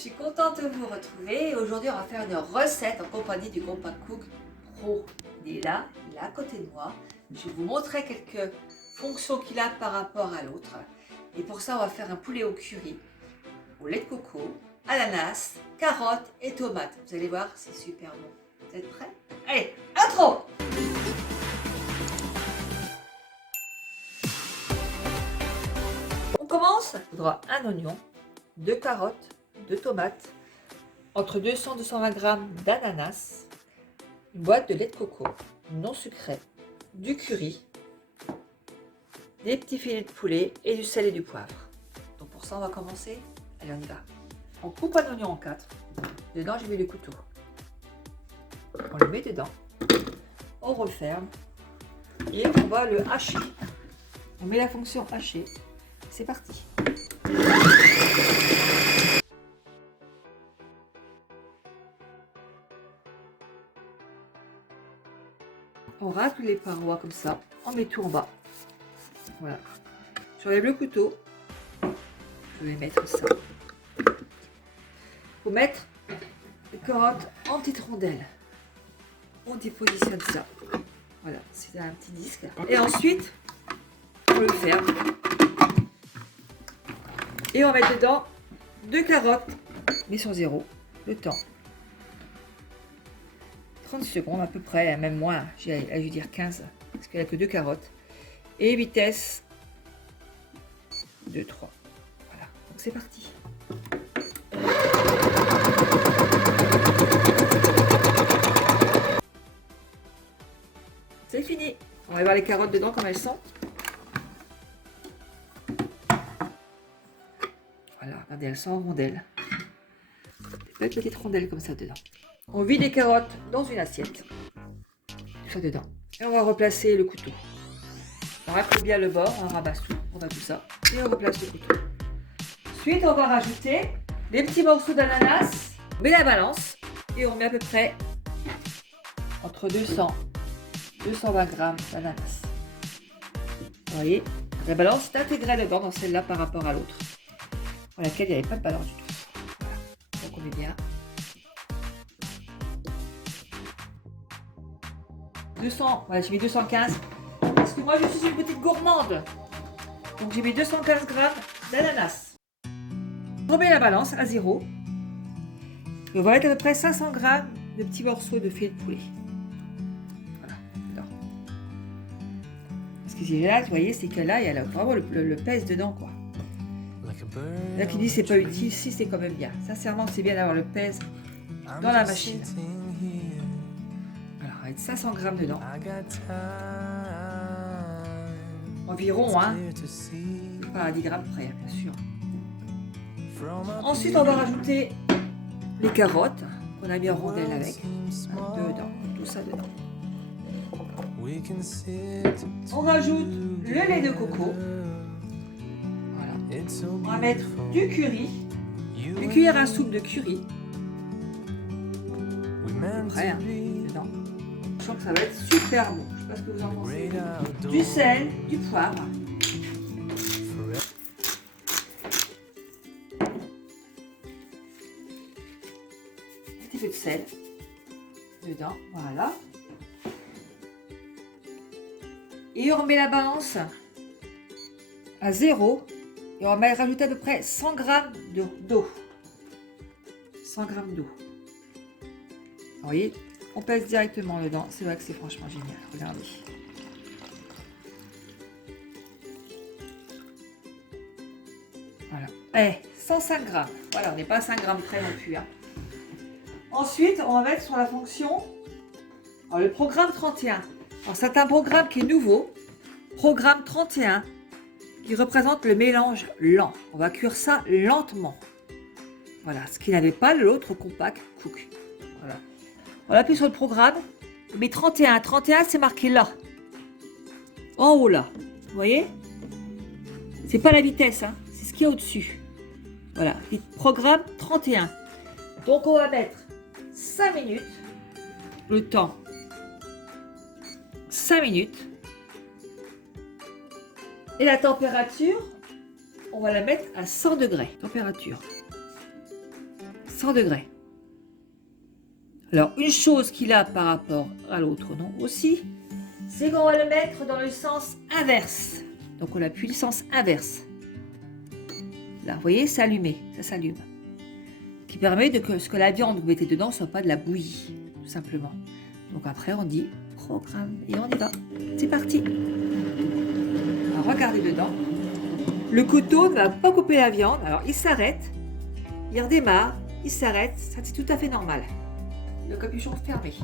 suis contente de vous retrouver. Aujourd'hui, on va faire une recette en compagnie du Compact Cook Pro. Il est là, il est à côté de moi. Je vais vous montrer quelques fonctions qu'il a par rapport à l'autre. Et pour ça, on va faire un poulet au curry, au lait de coco, ananas, carottes et tomates. Vous allez voir, c'est super bon. Vous êtes prêts? Allez, intro! On commence. Il faudra un oignon, 2 carottes, 2 tomates, entre 200 et 220 g d'ananas, une boîte de lait de coco non sucré, du curry, des petits filets de poulet et du sel et du poivre. Donc pour ça, on va commencer. Allez, on y va. On coupe un oignon en 4. Dedans, j'ai mis le couteau. On le met dedans. On referme et on va le hacher. On met la fonction hacher. C'est parti. On racle les parois comme ça, on met tout en bas. Voilà. J'enlève le couteau. Je vais mettre ça. Il faut mettre les carottes en petites rondelles. On dépositionne ça. Voilà, c'est un petit disque. Et ensuite, on le ferme. Et on va mettre dedans 2 carottes, mais sur 0, le temps. 30 secondes à peu près, même moins, j'ai dû dire 15, parce qu'il n'y a que 2 carottes. Et vitesse 2, 3. Voilà, donc c'est parti. C'est fini. On va voir les carottes dedans, comme elles sont. Voilà, regardez, elles sont en rondelles. Des petites rondelles comme ça dedans. On vide les carottes dans une assiette. Tout ça dedans. Et on va replacer le couteau. On racle bien le bord, on ramasse tout, on va tout ça. Et on replace le couteau. Ensuite, on va rajouter des petits morceaux d'ananas. On met la balance et on met à peu près entre 200 et 220 g d'ananas. Vous voyez, la balance est intégrée dedans dans celle-là par rapport à l'autre, pour laquelle il n'y avait pas de balance du tout. Voilà. Donc on met bien. 200, voilà, j'ai mis 215 parce que moi je suis une petite gourmande, donc j'ai mis 215 g d'ananas. On remet la balance à 0 et on va mettre à peu près 500 g de petits morceaux de filet de poulet. Voilà, dedans. Ce qui est là, vous voyez, c'est que là il y a vraiment le pèse dedans, quoi. Là qui dit c'est pas utile, si c'est quand même bien. Sincèrement, c'est bien d'avoir le pèse dans la machine. Alors, on va mettre 500 g dedans. Environ, hein. Pas à 10 grammes près, bien sûr. Ensuite, on va rajouter les carottes qu'on a mis en rondelles avec. Dedans, tout ça dedans. On rajoute le lait de coco. Voilà. On va mettre du curry. Une cuillère à soupe de curry. Après, hein, dedans. Je sens que ça va être super bon. Je sais pas ce que vous en pensez. Du sel, du poivre. Un petit peu de sel. Dedans, voilà. Et on remet la balance à 0. Et on va rajouter à peu près 100 g d'eau. 100 g d'eau. Vous voyez, on pèse directement dedans. C'est vrai que c'est franchement génial. Regardez. Voilà. 105 g. Voilà, on n'est pas à 5 g près non plus. Hein. Ensuite, on va mettre sur la fonction alors, le programme 31. Alors, c'est un programme qui est nouveau. Programme 31 qui représente le mélange lent. On va cuire ça lentement. Voilà, ce qui n'avait pas l'autre Compact Cook. Voilà. On appuie sur le programme, mais 31. 31, c'est marqué là. En haut, là. Vous voyez? C'est pas la vitesse, hein. C'est ce qu'il y a au-dessus. Voilà. Programme 31. Donc, on va mettre 5 minutes. Le temps. 5 minutes. Et la température, on va la mettre à 100 degrés. Température. 100 degrés. Alors, une chose qu'il a par rapport à l'autre non aussi, c'est qu'on va le mettre dans le sens inverse. Donc, on appuie le sens inverse. Là, vous voyez, c'est allumé, ça s'allume. Qui permet que ce que la viande que vous mettez dedans ne soit pas de la bouillie, tout simplement. Donc après, on dit programme et on y va. C'est parti. Alors, regardez dedans. Le couteau ne va pas couper la viande. Alors, il s'arrête, il redémarre, il s'arrête. Ça, c'est tout à fait normal. Le capuchon fermé.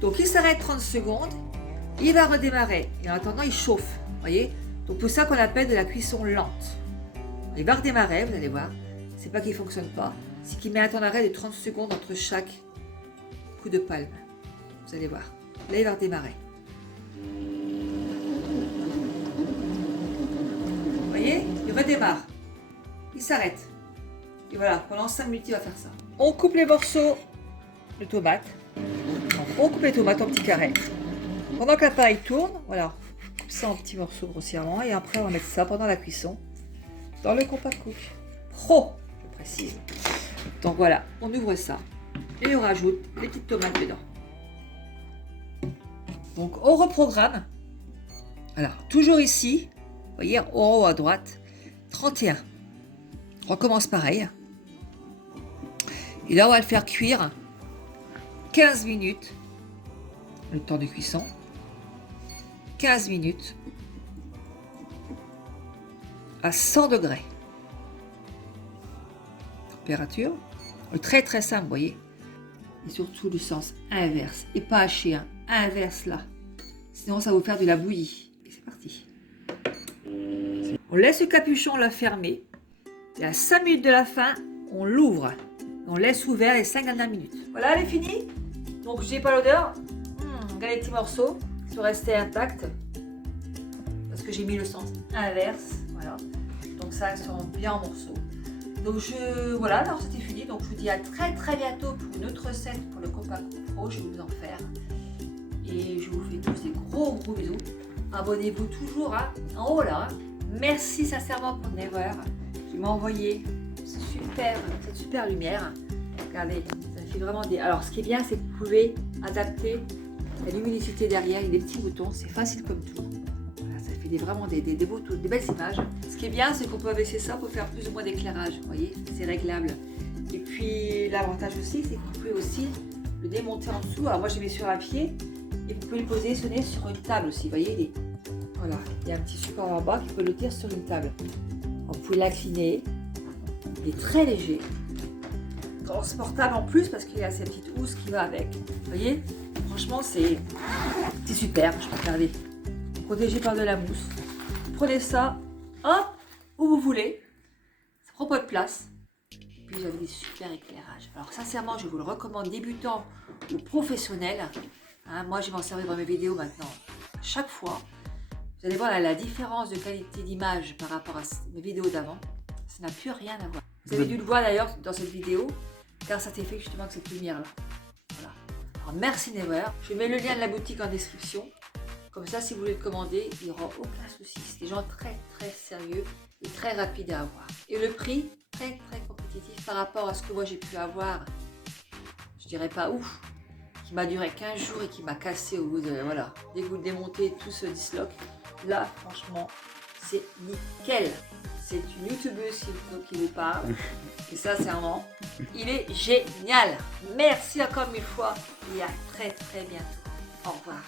Donc, il s'arrête 30 secondes. Il va redémarrer. Et en attendant, il chauffe. Vous voyez? Donc, pour ça qu'on appelle de la cuisson lente. Il va redémarrer, vous allez voir. C'est pas qu'il ne fonctionne pas. C'est qu'il met un temps d'arrêt de 30 secondes entre chaque coup de palme. Vous allez voir. Là, il va redémarrer. Vous voyez? Il redémarre. Il s'arrête. Et voilà, pendant 5 minutes, il va faire ça. On coupe les morceaux de tomates. Donc, on coupe les tomates en petits carrés. Pendant que l'appareil tourne, voilà, on coupe ça en petits morceaux grossièrement. Et après, on va mettre ça pendant la cuisson dans le Compact Cook Pro, je précise. Donc voilà, on ouvre ça et on rajoute les petites tomates dedans. Donc on reprogramme. Alors, toujours ici, vous voyez, en haut à droite, 31. On recommence pareil. Et là, on va le faire cuire 15 minutes. Le temps de cuisson. 15 minutes à 100 degrés. Température. Très très simple, vous voyez. Et surtout le sens inverse. Et pas haché, hein. Inverse là. Sinon, ça va vous faire de la bouillie. Et c'est parti. On laisse le capuchon là fermé. Et à 5 minutes de la fin, on l'ouvre. On laisse ouvert les 5 dernières minutes. Voilà, elle est finie. Donc, je n'ai pas l'odeur. Regardez les petits morceaux qui sont restés intacts. Parce que j'ai mis le sens inverse. Voilà. Donc, ça, elles sont bien en morceaux. Donc, voilà, alors c'était fini. Donc, je vous dis à très très bientôt pour une autre recette pour le Compact Cook Pro. Je vais vous en faire. Et je vous fais tous des gros bisous. Abonnez-vous toujours en haut là. Merci sincèrement pour Never qui m'a envoyé cette super lumière. Regardez, ça fait vraiment des... Alors ce qui est bien, c'est que vous pouvez adapter la luminosité derrière avec des petits boutons. C'est facile comme tout. Voilà, ça fait vraiment des belles images. Ce qui est bien, c'est qu'on peut abaisser ça pour faire plus ou moins d'éclairage. Vous voyez, c'est réglable. Et puis l'avantage aussi, c'est que vous pouvez aussi le démonter en dessous. Alors moi, je mets sur un pied. Et vous pouvez le positionner sur une table aussi, vous voyez, voilà, il y a un petit support en bas qui peut le tenir sur une table. Alors, vous pouvez l'incliner, il est très léger, transportable en plus parce qu'il y a cette petite housse qui va avec. Vous voyez, franchement c'est super, je peux regarder, protégé par de la mousse. Vous prenez ça, hop, où vous voulez, ça prend pas de place. Puis vous avez des super éclairages. Alors sincèrement, je vous le recommande débutant ou professionnel. Moi, je vais m'en servir dans mes vidéos maintenant. Chaque fois, vous allez voir la différence de qualité d'image par rapport à mes vidéos d'avant. Ça n'a plus rien à voir. Vous avez dû le voir d'ailleurs dans cette vidéo, car ça t'est fait justement avec cette lumière-là. Voilà. Alors, merci Never. Je mets le lien de la boutique en description. Comme ça, si vous voulez le commander, il n'y aura aucun souci. C'est des gens très très sérieux et très rapides à avoir. Et le prix, très très compétitif par rapport à ce que moi j'ai pu avoir. Je dirais pas ouf. Qui m'a duré 15 jours et qui m'a cassé au bout de... Voilà, dès que vous le démontez, tout se disloque. Là, franchement, c'est nickel. C'est une youtubeuse qui vous parle. Et ça, c'est vraiment... Il est génial. Merci encore 1000 fois et à très très bientôt. Au revoir.